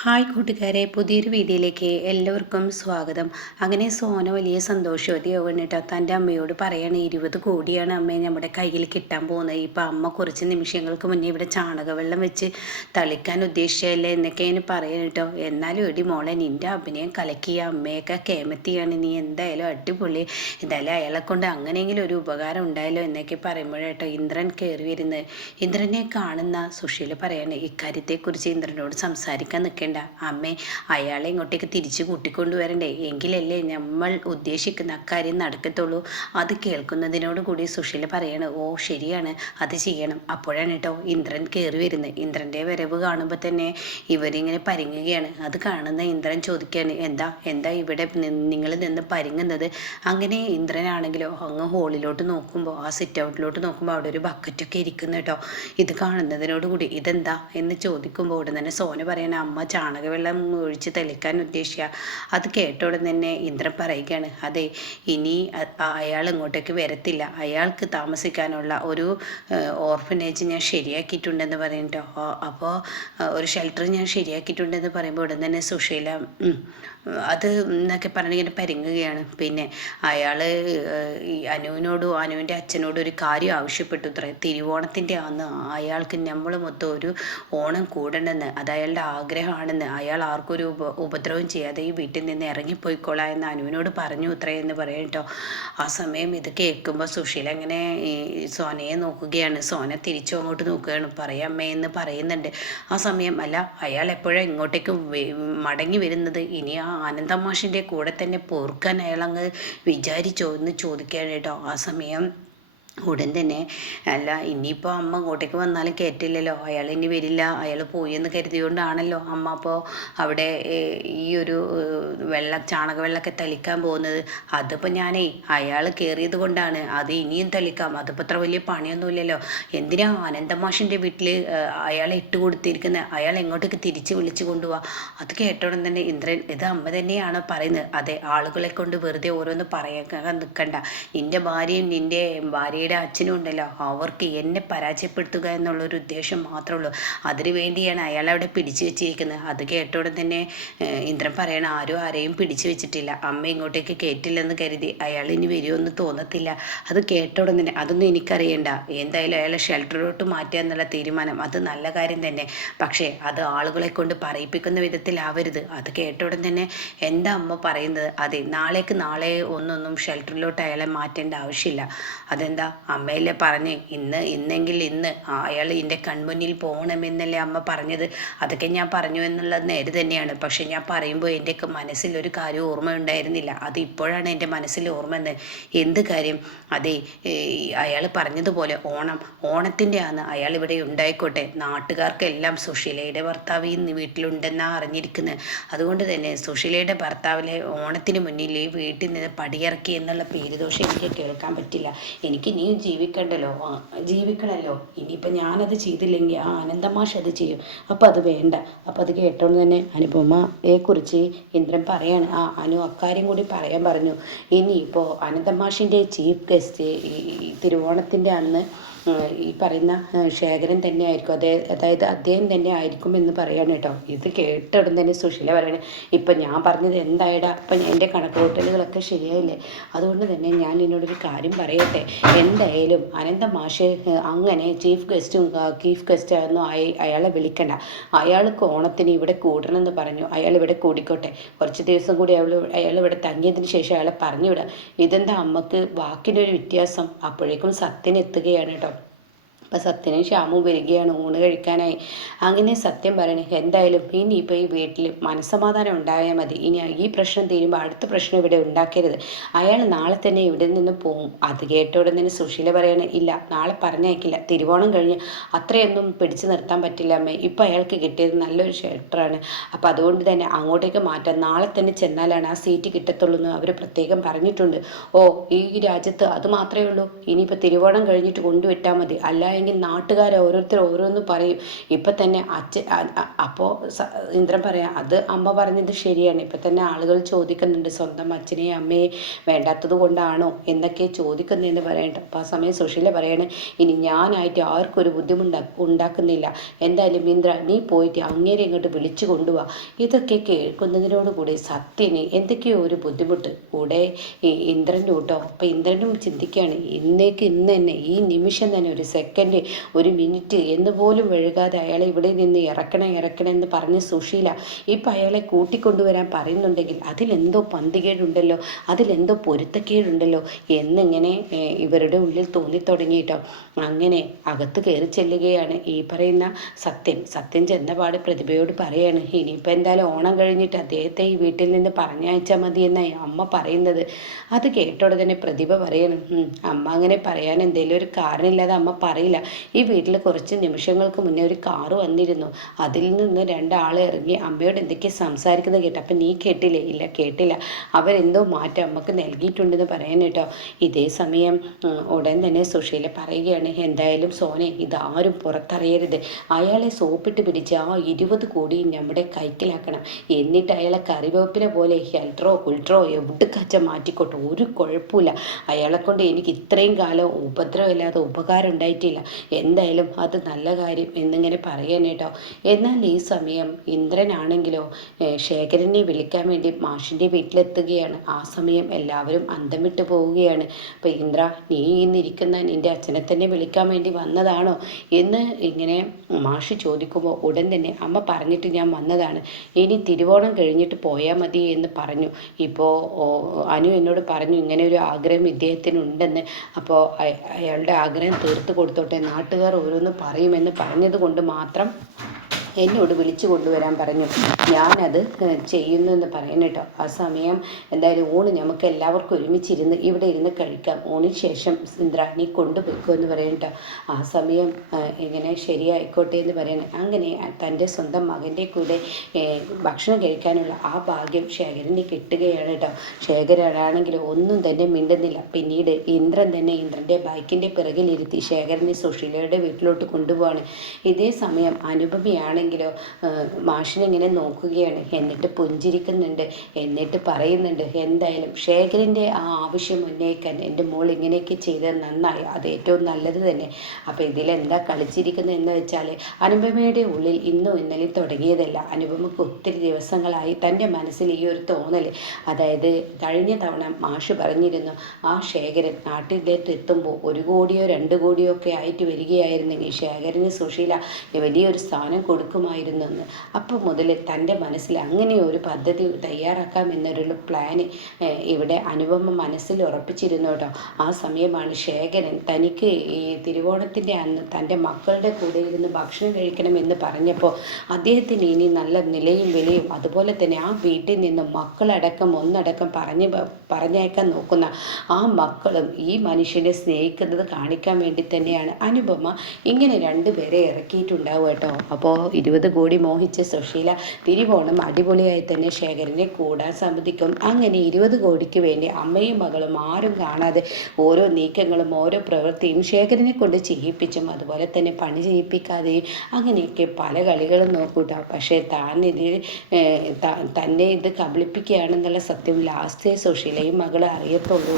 Hi കൂട്ടുകാരെ, പുതിയൊരു വീഡിയോയിലേക്ക് എല്ലാവർക്കും സ്വാഗതം. അങ്ങനെ സോന വലിയ സന്തോഷവതിയാവുകയാണ് കേട്ടോ. തൻ്റെ അമ്മയോട് പറയാണ് 20 കോടിയാണ് അമ്മേ നമ്മുടെ കയ്യിൽ കിട്ടാൻ പോകുന്നത്. ഇപ്പം അമ്മ കുറച്ച് നിമിഷങ്ങൾക്ക് മുന്നേ ഇവിടെ ചാണകവെള്ളം വെച്ച് തളിക്കാൻ ഉദ്ദേശിച്ചല്ലേ എന്നൊക്കെയാണ് പറയുന്നത് കേട്ടോ. എന്നാലും എടി മോളെ, നിൻ്റെ അഭിനയം കലക്കിയ അമ്മയൊക്കെ കേമത്തിയാണ്, നീ എന്തായാലും അടിപൊളി, എന്തായാലും അയാളെ കൊണ്ട് അങ്ങനെയെങ്കിലും ഒരു ഉപകാരം ഉണ്ടായല്ലോ എന്നൊക്കെ പറയുമ്പോഴേട്ടോ ഇന്ദ്രൻ കയറി വരുന്നത്. ഇന്ദ്രനെ കാണുന്ന സുശീല പറയാണ് ഇക്കാര്യത്തെക്കുറിച്ച് ഇന്ദ്രനോട് സംസാരിക്കാൻ നിൽക്കേണ്ട അമ്മേ, അയാളെ ഇങ്ങോട്ടേക്ക് തിരിച്ചു കൂട്ടിക്കൊണ്ടുവരണ്ടേ, എങ്കിലല്ലേ നമ്മൾ ഉദ്ദേശിക്കുന്ന അക്കാര്യം നടക്കത്തുള്ളൂ. അത് കേൾക്കുന്നതിനോട് കൂടി സുശീല പറയാണ് ഓ ശരിയാണ്, അത് ചെയ്യണം. അപ്പോഴാണ് കേട്ടോ ഇന്ദ്രൻ കയറി വരുന്നത്. ഇന്ദ്രൻ്റെ വരവ് കാണുമ്പോൾ തന്നെ ഇവരിങ്ങനെ പരിങ്ങുകയാണ്. അത് കാണുന്ന ഇന്ദ്രൻ ചോദിക്കുകയാണ് എന്താ എന്താ ഇവിടെ നിങ്ങൾ നിന്ന് പരിങ്ങുന്നത്. അങ്ങനെ ഇന്ദ്രനാണെങ്കിലോ അങ്ങ് ഹോളിലോട്ട് നോക്കുമ്പോൾ, ആ സിറ്റ് ഔട്ടിലോട്ട് നോക്കുമ്പോൾ അവിടെ ഒരു ബക്കറ്റൊക്കെ ഇരിക്കുന്നു കേട്ടോ. ഇത് കാണുന്നതിനോടുകൂടി ഇതെന്താ എന്ന് ചോദിക്കുമ്പോൾ ഉടൻ തന്നെ സോന പറയണ അമ്മ ചാണകവെള്ളം ഒഴിച്ച് തെളിക്കാൻ ഉദ്ദേശിക്കുക. അത് കേട്ട ഉടൻ തന്നെ ഇന്ദ്രൻ പറയുകയാണ് അതെ, ഇനി അയാൾ ഇങ്ങോട്ടേക്ക് വരത്തില്ല, അയാൾക്ക് താമസിക്കാനുള്ള ഒരു ഓർഫനേജ് ഞാൻ ശരിയാക്കിയിട്ടുണ്ടെന്ന് പറയട്ടോ. അപ്പോൾ ഒരു ഷെൽട്ടർ ഞാൻ ശരിയാക്കിയിട്ടുണ്ടെന്ന് പറയുമ്പോൾ ഉടൻ തന്നെ സുശീല അത് എന്നൊക്കെ പറഞ്ഞിങ്ങനെ പരിങ്ങുകയാണ്. പിന്നെ അയാൾ ഈ അനുവിനോടും അനുവിൻ്റെ അച്ഛനോടും ഒരു കാര്യം ആവശ്യപ്പെട്ടു ഇത്ര, തിരുവോണത്തിൻ്റെ അന്ന് അയാൾക്ക് നമ്മൾ മൊത്തം ഒരു ഓണം കൂടണമെന്ന്, അത് അയാളുടെ ആഗ്രഹമാണെന്ന്, അയാൾ ആർക്കൊരു ഉപദ്രവം ചെയ്യാതെ ഈ വീട്ടിൽ നിന്ന് ഇറങ്ങിപ്പോയിക്കോളാം എന്ന് അനുവിനോട് പറഞ്ഞു ഇത്രയെന്ന് പറയാം കേട്ടോ. ആ സമയം ഇത് കേൾക്കുമ്പോൾ സുശീല അങ്ങനെ ഈ സോനയെ നോക്കുകയാണ്. സോന തിരിച്ചു അങ്ങോട്ട് നോക്കുകയാണ്. പറയാമ്മേ എന്ന് പറയുന്നുണ്ട്. ആ സമയം അല്ല, അയാൾ എപ്പോഴും ഇങ്ങോട്ടേക്ക് മടങ്ങി വരുന്നത്, ഇനി ആ ആനന്ദമാഷിൻ്റെ കൂടെ തന്നെ പോർക്കാൻ അയാളങ്ങ് വിചാരിച്ചോ എന്ന് ചോദിക്കുകയാണ് കേട്ടോ. ആ സമയം ഉടൻ തന്നെ അല്ല, ഇനിയിപ്പോൾ അമ്മ അങ്ങോട്ടേക്ക് വന്നാലും കയറ്റില്ലല്ലോ, അയാൾ ഇനി വരില്ല, അയാൾ പോയി എന്ന് കരുതിയോണ്ടാണല്ലോ അമ്മ അപ്പോൾ അവിടെ ഈ ഒരു ചാണകവെള്ളമൊക്കെ തളിക്കാൻ പോകുന്നത്. അതിപ്പോൾ ഞാനേ അയാൾ കയറിയത് കൊണ്ടാണ്, അത് ഇനിയും തളിക്കാം, അതിപ്പോൾ അത്ര വലിയ പണിയൊന്നുമില്ലല്ലോ, എന്തിനാ ആനന്ദമാഷിൻ്റെ വീട്ടിൽ അയാളെ ഇട്ട് കൊടുത്തിരിക്കുന്നത്, അയാൾ എങ്ങോട്ടേക്ക് തിരിച്ച് വിളിച്ചു കൊണ്ടുപോവാ. അത് കേട്ടോടൻ തന്നെ ഇന്ദ്രൻ ഇത് അമ്മ തന്നെയാണ് പറയുന്നത്. അതെ, ആളുകളെ കൊണ്ട് വെറുതെ ഓരോന്ന് പറയാൻ നിൽക്കണ്ട, നിൻ്റെ ഭാര്യയും നിൻ്റെ ഭാര്യയുടെ അച്ഛനും ഉണ്ടല്ലോ, അവർക്ക് എന്നെ പരാജയപ്പെടുത്തുക എന്നുള്ളൊരു ഉദ്ദേശം മാത്രമേ ഉള്ളൂ, അതിനു വേണ്ടിയാണ് അയാൾ അവിടെ പിടിച്ചു വെച്ചിരിക്കുന്നത്. അത് കേട്ടോടെ തന്നെ ഇന്ദ്രൻ പറയണ ആരും ആരെയും പിടിച്ചു വെച്ചിട്ടില്ല, അമ്മ ഇങ്ങോട്ടേക്ക് കയറ്റില്ലെന്ന് കരുതി അയാൾ ഇനി വരുമെന്ന് തോന്നത്തില്ല. അത് കേട്ടോടെ തന്നെ അതൊന്നും എനിക്കറിയണ്ട, എന്തായാലും അയാളെ ഷെൽട്ടറിലോട്ട് മാറ്റുക എന്നുള്ള തീരുമാനം അത് നല്ല കാര്യം തന്നെ, പക്ഷേ അത് ആളുകളെ കൊണ്ട് പറയിപ്പിക്കുന്ന വിധത്തിലാവരുത്. അത് കേട്ടോടെ തന്നെ എന്താ അമ്മ പറയുന്നത്, അതെ നാളേക്ക് നാളെ ഒന്നൊന്നും ഷെൽട്ടറിലോട്ട് അയാളെ മാറ്റേണ്ട ആവശ്യമില്ല. അതെന്താ അമ്മയല്ലേ പറഞ്ഞ് ഇന്നെങ്കിൽ ഇന്ന് അയാൾ എൻ്റെ കൺമുന്നിൽ പോകണമെന്നല്ലേ അമ്മ പറഞ്ഞത്. അതൊക്കെ ഞാൻ പറഞ്ഞു എന്നുള്ളത് നേരെ തന്നെയാണ്, പക്ഷെ ഞാൻ പറയുമ്പോൾ എൻ്റെയൊക്കെ മനസ്സിലൊരു കാര്യം ഓർമ്മ ഉണ്ടായിരുന്നില്ല, അത് ഇപ്പോഴാണ് എൻ്റെ മനസ്സിൽ ഓർമ്മ എന്ന്. എന്ത് കാര്യം? അതെ, അയാൾ പറഞ്ഞതുപോലെ ഓണത്തിൻ്റെ ആണ് അയാൾ ഇവിടെ ഉണ്ടായിക്കോട്ടെ, നാട്ടുകാർക്കെല്ലാം സുശീലയുടെ ഭർത്താവ് ഇന്ന് വീട്ടിലുണ്ടെന്നാണ് അറിഞ്ഞിരിക്കുന്നത്. അതുകൊണ്ട് തന്നെ സുശീലയുടെ ഭർത്താവിലെ ഓണത്തിന് മുന്നിൽ ഈ വീട്ടിൽ നിന്ന് പടിയിറക്കി എന്നുള്ള പേരുദോഷം എനിക്ക് കേൾക്കാൻ പറ്റില്ല. എനിക്ക് നീ ജീവിക്കണമല്ലോ, ഇനിയിപ്പോൾ ഞാനത് ചെയ്തില്ലെങ്കിൽ ആ ആനന്ദമാഷ് അത് ചെയ്യും, അപ്പോൾ അത് വേണ്ട. അപ്പോൾ അത് കേട്ടോണ്ട് തന്നെ അനുപമയെക്കുറിച്ച് ഇന്ദ്രൻ പറയാണ് അനു അക്കാര്യം കൂടി പറയാൻ പറഞ്ഞു. ഇനിയിപ്പോൾ അനന്തമാഷിൻ്റെ ചീഫ് ഗസ്റ്റ് ഈ തിരുവോണത്തിൻ്റെ അന്ന് ഈ പറയുന്ന ശേഖരൻ തന്നെ ആയിരിക്കും, അതായത് അദ്ദേഹം തന്നെ ആയിരിക്കും എന്ന് പറയാണ് കേട്ടോ. ഇത് കേട്ട ഉടൻ തന്നെ സുശീല പറയണേ ഇപ്പം ഞാൻ പറഞ്ഞത് എന്തായടാ, അപ്പം എൻ്റെ കണക്ക് കൂട്ടലുകളൊക്കെ ശരിയായില്ലേ, അതുകൊണ്ട് തന്നെ ഞാൻ എന്നോടൊരു കാര്യം പറയട്ടെ, എന്തായാലും അനന്തമാഷ് അങ്ങനെ ചീഫ് ഗസ്റ്റാണെന്നോ അയാളെ വിളിക്കണ്ട, അയാൾക്ക് ഓണത്തിന് ഇവിടെ കൂടണമെന്ന് പറഞ്ഞു, അയാൾ ഇവിടെ കൂടിക്കോട്ടെ, കുറച്ച് ദിവസം കൂടി അയാൾ ഇവിടെ തങ്ങിയതിന് ശേഷം അയാളെ പറഞ്ഞു വിടാം. ഇതെന്താ അമ്മക്ക് വാക്കിനൊരു വ്യത്യാസം? അപ്പോഴേക്കും സത്യൻ എത്തുകയാണ് കേട്ടോ. അപ്പം സത്യനും ശ്യാമും വരികയാണ് ഊണ് കഴിക്കാനായി. അങ്ങനെ സത്യം പറയണേ എന്തായാലും ഇനിയിപ്പോൾ ഈ വീട്ടിൽ മനസ്സമാധാനം ഉണ്ടായാൽ മതി, ഇനി ഈ പ്രശ്നം തീരുമ്പോൾ അടുത്ത പ്രശ്നം ഇവിടെ ഉണ്ടാക്കരുത്, അയാൾ നാളെ തന്നെ ഇവിടെ നിന്ന് പോകും. അത് കേട്ട ഉടൻ തന്നെ സുശീല പറയണ ഇല്ല, നാളെ പറഞ്ഞയക്കില്ല, തിരുവോണം കഴിഞ്ഞ് അത്രയൊന്നും പിടിച്ചു നിർത്താൻ പറ്റില്ല അമ്മേ, ഇപ്പം അയാൾക്ക് കിട്ടിയത് നല്ലൊരു ഷെൽട്ടറാണ്, അപ്പോൾ അതുകൊണ്ട് തന്നെ അങ്ങോട്ടേക്ക് മാറ്റാം, നാളെ തന്നെ ചെന്നാലാണ് ആ സീറ്റ് കിട്ടത്തുള്ളൂ എന്ന് അവർ പ്രത്യേകം പറഞ്ഞിട്ടുണ്ട്. ഓ ഈ രാജ്യത്ത് അത് മാത്രമേ ഉള്ളൂ, ഇനിയിപ്പോൾ തിരുവോണം കഴിഞ്ഞിട്ട് കൊണ്ടുവിട്ടാൽ മതി, അല്ല അല്ലെങ്കിൽ നാട്ടുകാർ ഓരോരുത്തർ ഓരോന്ന് പറയും. ഇപ്പം തന്നെ അപ്പോൾ ഇന്ദ്രൻ പറയാം, അത് അമ്മ പറഞ്ഞത് ശരിയാണ്. ഇപ്പം തന്നെ ആളുകൾ ചോദിക്കുന്നുണ്ട് സ്വന്തം അച്ഛനെയും അമ്മയെ വേണ്ടാത്തത് കൊണ്ടാണോ എന്നൊക്കെ ചോദിക്കുന്നതെന്ന് പറയണ്ട. അപ്പോൾ ആ സമയം സുശീല പറയാണ്, ഇനി ഞാനായിട്ട് ആർക്കും ഒരു ഉണ്ടാക്കുന്നില്ല. എന്തായാലും ഇന്ദ്ര നീ പോയിട്ട് അങ്ങേരെ ഇങ്ങോട്ട് വിളിച്ചു കൊണ്ടുപോവാ. ഇതൊക്കെ കേൾക്കുന്നതിനോടുകൂടി സത്യന് എന്തൊക്കെയോ ഒരു ബുദ്ധിമുട്ട് കൂടെ ഇന്ദ്രൻ്റെ കേട്ടോ. അപ്പം ഇന്ദ്രനും ചിന്തിക്കുകയാണ്, ഇന്ന് തന്നെ ഈ നിമിഷം തന്നെ ഒരു സെക്കൻഡ് ഒരു മിനിറ്റ് എന്ന് പോലും വഴുകാതെ അയാളെ ഇവിടെ നിന്ന് ഇറക്കണം എന്ന് പറഞ്ഞ് സുശീല ഇപ്പം അയാളെ കൂട്ടിക്കൊണ്ടുവരാൻ പറയുന്നുണ്ടെങ്കിൽ അതിലെന്തോ പന്തികേടുണ്ടല്ലോ, അതിലെന്തോ പൊരുത്തക്കേടുണ്ടല്ലോ എന്നിങ്ങനെ ഇവരുടെ ഉള്ളിൽ തോന്നിത്തുടങ്ങിയിട്ടോ. അങ്ങനെ അകത്ത് കയറി ചെല്ലുകയാണ് ഈ പറയുന്ന സത്യൻ ചെന്നപാട് പ്രതിഭയോട് പറയാണ്, ഇനിയിപ്പോൾ എന്തായാലും ഓണം കഴിഞ്ഞിട്ട് അദ്ദേഹത്തെ ഈ വീട്ടിൽ നിന്ന് പറഞ്ഞയച്ചാൽ മതി എന്നായി അമ്മ പറയുന്നത്. അത് കേട്ടോടെ തന്നെ പ്രതിഭ പറയണം, അമ്മ അങ്ങനെ പറയാൻ എന്തെങ്കിലും ഒരു കാരണമില്ലാതെ അമ്മ പറയില്ല. ഈ വീട്ടിൽ കുറച്ച് നിമിഷങ്ങൾക്ക് മുന്നേ ഒരു കാറ് വന്നിരുന്നു, അതിൽ നിന്ന് രണ്ടാൾ ഇറങ്ങി അമ്മയോട് എന്തൊക്കെ സംസാരിക്കുന്നത് കേട്ടോ. അപ്പം നീ കേട്ടില്ലേ? ഇല്ല കേട്ടില്ല. അവരെന്തോ മാറ്റം അമ്മക്ക് നൽകിയിട്ടുണ്ടെന്ന് പറയാൻ കേട്ടോ. ഇതേ സമയം ഉടൻ തന്നെ സുശീല പറയുകയാണ്, എന്തായാലും സോനെ ഇതാരും പുറത്തറിയരുത്. അയാളെ സോപ്പിട്ട് പിടിച്ച് ആ 20 കോടി നമ്മുടെ കൈക്കലാക്കണം. എന്നിട്ട് അയാളെ കറിവേപ്പില പോലെ ഹെൽട്രോ കുൾട്രോ എവിടേക്കച്ച മാറ്റിക്കോട്ടെ, ഒരു കുഴപ്പമില്ല. അയാളെ കൊണ്ട് എനിക്ക് ഇത്രയും കാലം ഉപദ്രവമില്ലാതെ ഉപകാരം ഉണ്ടായിട്ടില്ല. എന്തായാലും അത് നല്ല കാര്യം എന്നിങ്ങനെ പറയാൻ കേട്ടോ. എന്നാൽ ഈ സമയം ഇന്ദ്രനാണെങ്കിലോ ശേഖരനെ വിളിക്കാൻ വേണ്ടി മാഷിൻ്റെ വീട്ടിലെത്തുകയാണ്. ആ സമയം എല്ലാവരും അന്തം വിട്ട് പോവുകയാണ്. അപ്പം ഇന്ദ്ര, നീ ഇന്നിരിക്കുന്ന നിൻ്റെ അച്ഛനെ തന്നെ വിളിക്കാൻ വേണ്ടി വന്നതാണോ എന്ന് ഇങ്ങനെ മാഷ് ചോദിക്കുമ്പോൾ ഉടൻ തന്നെ അമ്മ പറഞ്ഞിട്ട് ഞാൻ വന്നതാണ്, ഇനി തിരുവോണം കഴിഞ്ഞിട്ട് പോയാൽ മതി എന്ന് പറഞ്ഞു. ഇപ്പോൾ അനു എന്നോട് പറഞ്ഞു ഇങ്ങനെ ഒരു ആഗ്രഹം ഇദ്ദേഹത്തിനുണ്ടെന്ന്. അപ്പോൾ അയാളുടെ ആഗ്രഹം തീർത്ത് കൊടുത്തോട്ടെ, നാട്ടുകാർ ഓരോന്ന് പറയുമെന്ന് പറഞ്ഞത് കൊണ്ട് മാത്രം എന്നോട് വിളിച്ചു കൊണ്ടുവരാൻ പറഞ്ഞു. ഞാനത് ചെയ്യുന്നു എന്ന് പറയുന്നു കേട്ടോ. ആ സമയം എന്തായാലും ഊണ് നമുക്ക് എല്ലാവർക്കും ഒരുമിച്ചിരുന്ന് ഇവിടെ ഇരുന്ന് കഴിക്കാം. ഊണിന് ശേഷം ഇന്ദ്ര നീ കൊണ്ടുപോയിക്കോ എന്ന് പറയും കേട്ടോ. ആ സമയം ഇങ്ങനെ ശരിയായിക്കോട്ടെ എന്ന് പറയുന്നത്. അങ്ങനെ തൻ്റെ സ്വന്തം മകൻ്റെ കൂടെ ഭക്ഷണം കഴിക്കാനുള്ള ആ ഭാഗ്യം ശേഖരന് കിട്ടുകയാണ് കേട്ടോ. ശേഖരനാണെങ്കിൽ ഒന്നും തന്നെ മിണ്ടുന്നില്ല. പിന്നീട് ഇന്ദ്രൻ്റെ ബൈക്കിൻ്റെ പിറകിലിരുത്തി ശേഖരനെ സുശീലയുടെ വീട്ടിലോട്ട് കൊണ്ടുപോവാണ്. ഇതേ സമയം അനുപമയാണെങ്കിൽ മാഷിനിങ്ങനെ നോക്കുകയാണ്. എന്നിട്ട് പുഞ്ചിരിക്കുന്നുണ്ട്. എന്നിട്ട് പറയുന്നുണ്ട്, എന്തായാലും ശേഖരൻ്റെ ആ ആവശ്യം ഉന്നയിക്കാൻ എൻ്റെ മോൾ ഇങ്ങനെയൊക്കെ ചെയ്തത് നന്നായി, അത് ഏറ്റവും നല്ലത് തന്നെ. അപ്പോൾ ഇതിലെന്താ കളിച്ചിരിക്കുന്നത് എന്ന് വെച്ചാൽ അനുപമയുടെ ഉള്ളിൽ ഇന്നും ഇന്നലെ തുടങ്ങിയതല്ല. അനുപമക്ക് ഒത്തിരി ദിവസങ്ങളായി തൻ്റെ മനസ്സിൽ ഈ ഒരു തോന്നൽ, അതായത് കഴിഞ്ഞ തവണ മാഷ് പറഞ്ഞിരുന്നു ആ ശേഖരൻ നാട്ടിലേക്ക് എത്തുമ്പോൾ 1 കോടിയോ 2 കോടിയോ ഒക്കെ ആയിട്ട് വരികയായിരുന്നെങ്കിൽ ശേഖരന് സുശീല വലിയൊരു സ്ഥാനം കൊടുക്കുമായിരുന്നെന്ന്. അപ്പോൾ മുതൽ തൻ്റെ മനസ്സിൽ അങ്ങനെ ഒരു പദ്ധതി തയ്യാറാക്കാം എന്നൊരു പ്ലാന് ഇവിടെ അനുപമ മനസ്സിൽ ഉറപ്പിച്ചിരുന്നു കേട്ടോ. ആ സമയമാണ് ശേഖരൻ തനിക്ക് ഈ തിരുവോണത്തിൻ്റെ അന്ന് തൻ്റെ മക്കളുടെ കൂടെ ഇരുന്ന് ഭക്ഷണം കഴിക്കണമെന്ന് പറഞ്ഞപ്പോൾ അദ്ദേഹത്തിന് ഇനി നല്ല നിലയും വിലയും അതുപോലെ തന്നെ ആ വീട്ടിൽ നിന്നും മക്കളടക്കം ഒന്നടക്കം പറഞ്ഞയക്കാൻ നോക്കുന്ന ആ മക്കളും ഈ മനുഷ്യനെ സ്നേഹിക്കുന്നത് കാണിക്കാൻ വേണ്ടി തന്നെയാണ് അനുപമ ഇങ്ങനെ 2 പേരെ ഇറക്കിയിട്ടുണ്ടാവും കേട്ടോ. അപ്പോൾ 20 കോടി മോഹിച്ച സുശീല തിരുവോണം അടിപൊളിയായി തന്നെ ശേഖരനെ കൂടാൻ സമ്മതിക്കും. അങ്ങനെ 20 കോടിക്ക് വേണ്ടി അമ്മയും മകളും ആരും കാണാതെ ഓരോ നീക്കങ്ങളും ഓരോ പ്രവൃത്തിയും ശേഖരനെ കൊണ്ട് ചെയ്യിപ്പിച്ചും അതുപോലെ തന്നെ പണി ചെയ്യിപ്പിക്കാതെയും അങ്ങനെയൊക്കെ പല കളികളും നോക്കൂട്ടോ. പക്ഷേ തന്നെ ഇത് കബളിപ്പിക്കുകയാണെന്നുള്ള സത്യം ലാസ്റ്റേ സുശീലയും മകൾ അറിയത്തുള്ളൂ.